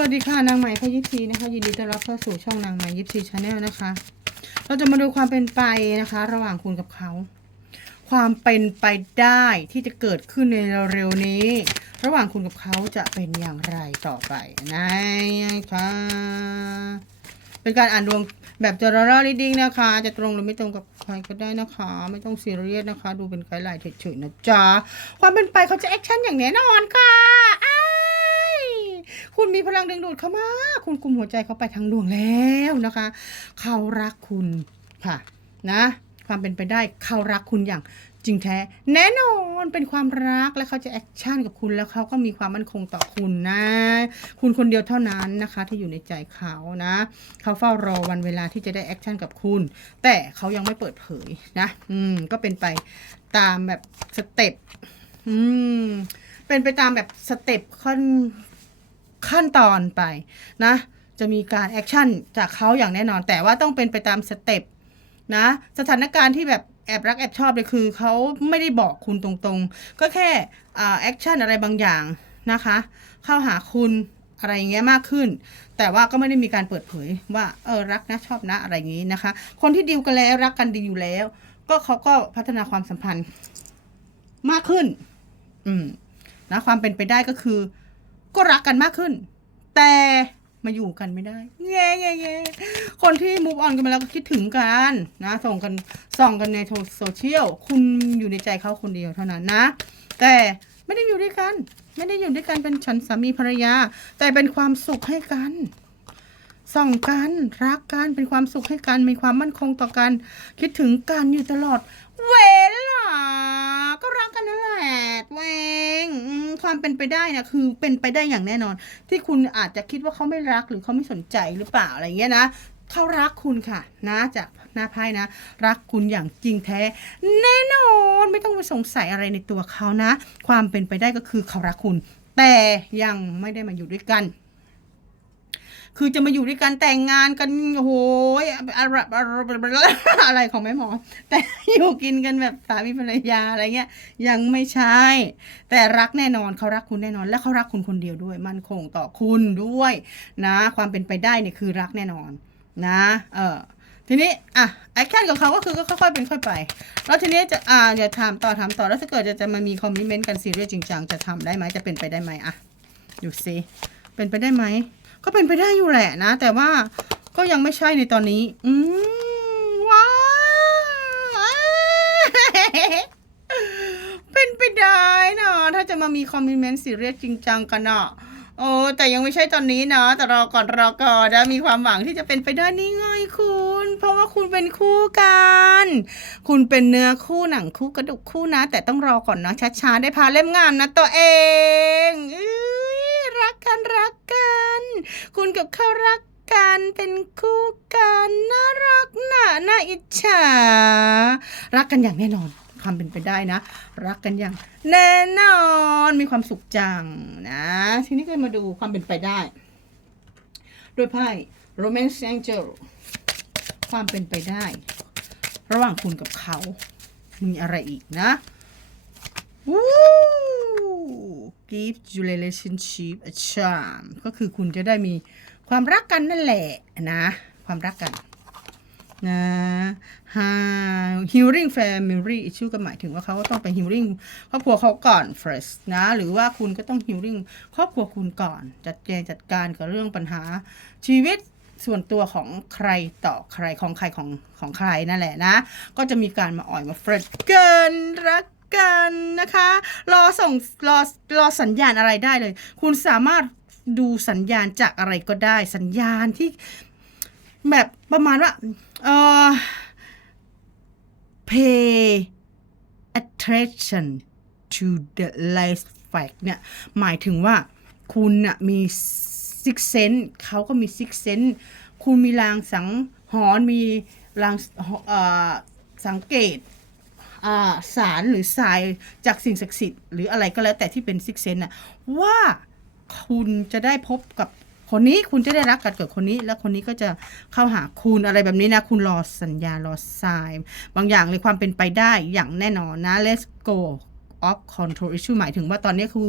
วัสดีค่ะนางใหม่พยิธีนะคะยินดีต้อนรับเข้าสู่ช่องนางใหม่ยิปซีชาแนลนะคะ เราจะมาดูความเป็นไปนะคะ ระหว่างคุณกับเขา ความเป็นไปได้ที่จะเกิดขึ้นในเร็วๆนี้ ระหว่างคุณกับเขาจะเป็นอย่างไรต่อไปนะคะเป็นการอ่านดวงแบบจราร่ารีดิ้งนะคะ จะตรงหรือไม่ตรงกับใครก็ได้นะคะ ไม่ต้องซีเรียสนะคะ ดูเป็นไกด์ไลน์เฉยๆนะจ๊ะความเป็นไปเขาจะแอคชั่นอย่างแน่นอนค่ะ คุณมีพลังดึงดูดเขามากคุณกลุ่มหัวใจเขาไปทางดวงแล้วนะคะ เขารักคุณค่ะนะความเป็นไปได้เขารักคุณอย่างจริงแท้ แน่นอนเป็นความรักและเขาจะแอคชั่นกับคุณแล้วเขาก็มีความมั่นคงต่อคุณนะ คุณคนเดียวเท่านั้นนะคะที่อยู่ในใจเขานะเขาเฝ้ารอวันเวลาที่จะได้แอคชั่นกับคุณ แต่เขายังไม่เปิดเผยนะ อืมก็เป็นไปตามแบบสเต็ปอืมเป็นไปตามแบบสเต็ปขั้น ขั้นตอนไปนะ จะมีการแอคชั่นจากเขาอย่างแน่นอน แต่ว่าต้องเป็นไปตามสเต็ปนะสถานการณ์ที่แบบแอบรักแอบชอบเลยคือเขาไม่ได้บอกคุณตรงๆ ก็แค่แอคชั่นอะไรบางอย่างนะคะ เข้าหาคุณอะไรอย่างเงี้ยมากขึ้น แต่ว่าก็ไม่ได้มีการเปิดเผยว่าเออรักนะชอบนะอะไรอย่างงี้นะคะ คนที่ดีลกันแล้วรักกันดีอยู่แล้ว ก็เขาก็พัฒนาความสัมพันธ์มากขึ้น อืมนะความเป็นไปได้ก็คือ ก็รักกันมากขึ้น แต่มาอยู่กันไม่ได้แง่แง่แง่คนที่ move on กันมาแล้วก็คิดถึงกันนะส่งกันส่องกันในโซเชียลคุณอยู่ในใจเขาคนเดียวเท่านั้นนะ แต่ไม่ได้อยู่ด้วยกัน ไม่ได้อยู่ด้วยกันเป็นฉันสามีภรรยา แต่เป็นความสุขให้กันส่องกันรักกันเป็นความสุขให้กันมีความมั่นคงต่อกัน คิดถึงกันอยู่ตลอด เวลาก็รักกันนั่นแหละเว ความเป็นไปได้นะคือเป็นไปได้อย่างแน่นอน ที่คุณอาจจะคิดว่าเขาไม่รักหรือเขาไม่สนใจหรือเปล่าอะไรเงี้ยนะเขารักคุณค่ะ นะจากหน้าไพ่นะ รักคุณอย่างจริงแท้ แน่นอนไม่ต้องไปสงสัยอะไรในตัวเขานะ ความเป็นไปได้ก็คือเขารักคุณ แต่ยังไม่ได้มาอยู่ด้วยกัน คือจะมาอยู่ด้วยกันแต่งงานกันโอ้โหยอะไรอะไรของแม่หมอ แต่อยู่กินกันแบบสามีภรรยาอะไรเงี้ย ยังไม่ใช่ แต่รักแน่นอนเขารักคุณแน่นอน และเขารักคุณคนเดียวด้วย มั่นคงต่อคุณด้วยนะ ความเป็นไปได้เนี่ยคือรักแน่นอนนะ เออทีนี้ อะ แอคชั่นของเขาก็คือก็ค่อยๆ เป็นค่อยไป แล้วทีนี้จะ อ่าอย่าถามต่อถามต่อ แล้วถ้าเกิดจะจะมามีคอมมิชเมนต์กันซีเรียสจริงจังจะทำได้ไหมจะเป็นไปได้ไหมอะ ดูซิเป็นไปได้ไหม ก็เป็นไปได้อยู่แหละนะ แต่ว่าก็ยังไม่ใช่ในตอนนี้ อืมว้าวเป็นไปได้เนาะถ้าจะมามีคอมเมนต์ซีเรียสจริงจังกันเนาะโอ้แต่ยังไม่ใช่ตอนนี้นะ แต่รอก่อนรอก่อนนะมีความหวังที่จะเป็นไปได้นี่ไงคุณ เพราะว่าคุณเป็นคู่กัน คุณเป็นเนื้อคู่หนังคู่กระดูกคู่นะ แต่ต้องรอก่อนนะช้าๆได้พาเล่มงามนะตัวเองอ กันรักกัน คุณกับเขารักกันเป็นคู่กันน่ารักน่าน่าอิจฉา รักกันอย่างแน่นอนความเป็นไปได้นะ รักกันอย่างแน่นอนมีความสุขจังนะ ทีนี้ก็มาดูความเป็นไปได้ด้วยไพ่ Romance Angel ความเป็นไปได้ ระหว่างคุณกับเขา มีอะไรอีกนะวู้ give your relationship a charm ก็คือคุณจะได้มีความรักกันนั่นแหละนะ ความรักกันนะ ha- healing family issue ก็หมายถึงว่าเขาก็ต้องไป healing ครอบครัวเขาก่อน first นะ หรือว่าคุณก็ต้อง healing ครอบครัวคุณก่อน จัดแจงจัดการกับเรื่องปัญหาชีวิตส่วนตัวของใครต่อใครของใครของของใครนั่นแหละนะ ก็จะมีการมาอ่อยมาเฟรดกันรัก กันนะคะ รอส่งรอรอสัญญาณอะไรได้เลย คุณสามารถดูสัญญาณจากอะไรก็ได้ สัญญาณที่แบบประมาณว่าเออ pay attention to the light fact เนี่ย หมายถึงว่าคุณน่ะมี six sense เขาก็มี six sense คุณมีลางสังหรณ์มีลางสังเกต สารหรือทรายจากสิ่งศักดิ์สิทธิ์หรืออะไรก็แล้วแต่ที่เป็นซิกเซนน่ะว่าคุณจะได้พบกับคนนี้คุณจะได้รักกันกับคนนี้ แล้วคนนี้ก็จะเข้าหาคุณอะไรแบบนี้นะ คุณรอสัญญารอทรายบางอย่างเลยความเป็นไปได้อย่างแน่นอนนะ let's go of control issue หมายถึงว่าตอนนี้คือ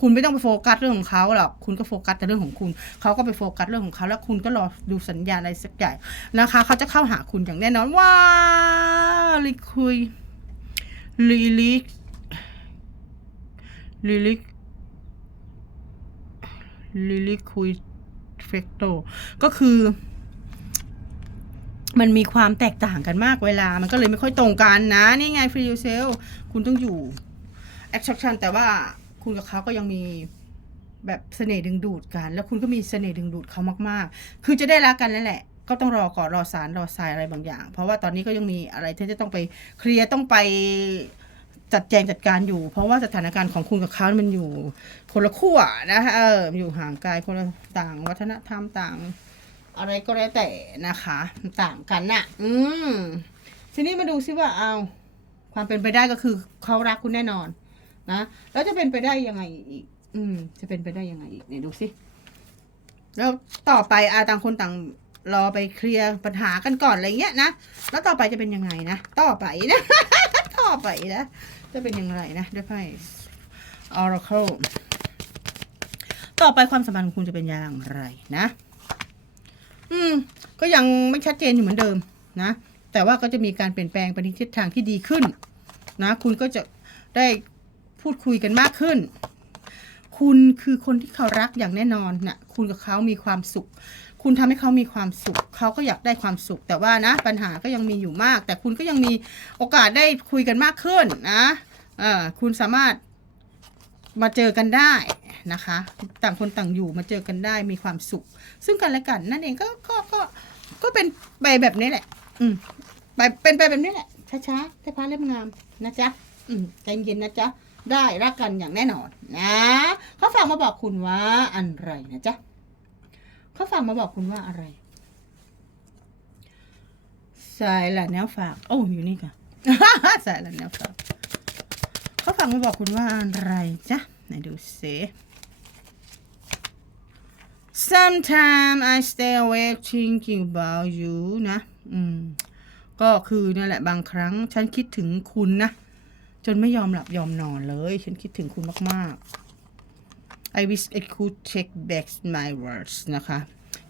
คุณไม่ต้องไปโฟกัสเรื่องของเขาหรอกคุณก็โฟกัสแต่เรื่องของคุณ เขาก็ไปโฟกัสเรื่องของเขา แล้วคุณก็รอดูสัญญาอะไรสักอย่างนะคะ เขาจะเข้าหาคุณอย่างแน่นอนว้าลิคุย ลิลิลิลิลิลิคุยเฟกโตก็คือ มันมีความแตกต่างกันมากเวลา มันก็เลยไม่ค่อยตรงกันนะ นี่ไง free yourself คุณต้องอยู่ attraction แต่ว่าคุณกับเขาก็ยังมีแบบเสน่ห์ดึงดูดกัน แล้วคุณก็มีเสน่ห์ดึงดูดเขามาก ๆ คือจะได้รักกันแล้วแหละ ก็ต้องรอก่อนรอสารรอสายอะไรบางอย่าง เพราะว่าตอนนี้ก็ยังมีอะไรที่จะต้องไปเคลียร์ต้องไปจัดแจงจัดการอยู่ เพราะว่าสถานการณ์ของคุณกับเขามันอยู่คนละขั้วนะเอออยู่ห่างไกลคนละต่างวัฒนธรรมต่าง อะไรก็แล้วแต่นะคะ ต่างกันน่ะ อืมทีนี้มาดูซิว่าเอาความเป็นไปได้ก็คือเขารักคุณแน่นอนนะแล้วจะเป็นไปได้ยังไงอีก อืม จะเป็นไปได้ยังไงอีกเนี่ยดูสิแล้วต่อไปอาต่างคนต่าง รอไปเคลียร์ปัญหากันก่อนอะไรเงี้ยนะ แล้วต่อไปจะเป็นยังไงนะ ต่อไปนะ ต่อไปนะ จะเป็นยังไงนะด้วยไพ่ Oracle ต่อไปความสัมพันธ์ของคุณจะเป็นอย่างไรนะ อืม ก็ยังไม่ชัดเจนอยู่เหมือนเดิมนะ แต่ว่าก็จะมีการเปลี่ยนแปลงไปในทิศทางที่ดีขึ้น นะ คุณก็จะได้พูดคุยกันมากขึ้น คุณคือคนที่เขารักอย่างแน่นอนนะคุณกับเขามีความสุข คุณทำให้เขามีความสุข เขาก็อยากได้ความสุข แต่ว่านะปัญหาก็ยังมีอยู่มาก แต่คุณก็ยังมีโอกาสได้คุยกันมากขึ้นนะเออคุณสามารถมาเจอกันได้นะคะ ต่างคนต่างอยู่มาเจอกันได้มีความสุข ซึ่งกันและกันนั่นเองก็ก็ก็ก็เป็นไปแบบนี้แหละ อืมไปเป็นไปแบบนี้แหละช้าๆแต่พาเล่มงามนะจ๊ะอืมใจเย็นนะจ๊ะได้รักกันอย่างแน่นอนนะเขาฝากมาบอกคุณว่าอะไรนะจ๊ะ เขาฝากมาบอกคุณว่าอะไรสายหละแนวฝาก โอ้อยู่นี่ค่ะ สายหละแนวฝากเขาฝากมาบอกคุณว่าอะไรจ๊ะไหนดูสิ Sometimes I stay awake thinking about you นะ อืม ก็คือนั่นแหละบางครั้ง ฉันคิดถึงคุณนะ จนไม่ยอมหลับยอมนอนเลย ฉันคิดถึงคุณมาก ๆ I wish I could take back my words นะคะ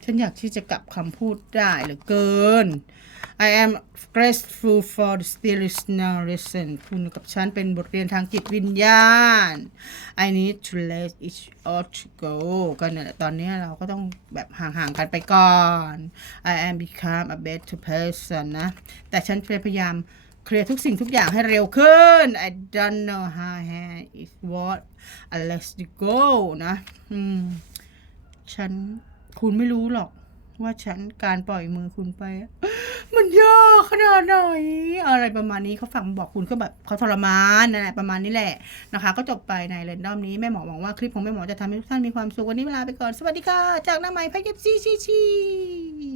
ฉันอยากที่จะกลับคำพูดได้เหลือเกิน I am grateful for the spiritual lesson คุณกับฉันเป็นบทเรียนทางจิตวิญญาณ I need to let it all to go ก็เนั่นแหละตอนนี้เราก็ต้องแบบห่างๆกันไปก่อน I am become a better person นะ แต่ฉันพยายาม เคลียร์ทุกสิ่งทุกอย่างให้เร็วขึ้น I don't know how hard it was I let it go นะฉันคุณไม่รู้หรอก ว่าฉันการปล่อยมือคุณไป มันยากขนาดไหนอะไรประมาณนี้เขาฟังบอกคุณก็แบบเขาทรมานนะ ประมาณนี้แหละนะคะ ก็จบไปในเรนดอมนี้แม่หมอหวังว่าคลิปของแม่หมอจะทำให้ทุกท่านมีความสุขวันนี้เวลาไปก่อน สวัสดีค่ะ จากหน้าใหม่พยับซีชีชี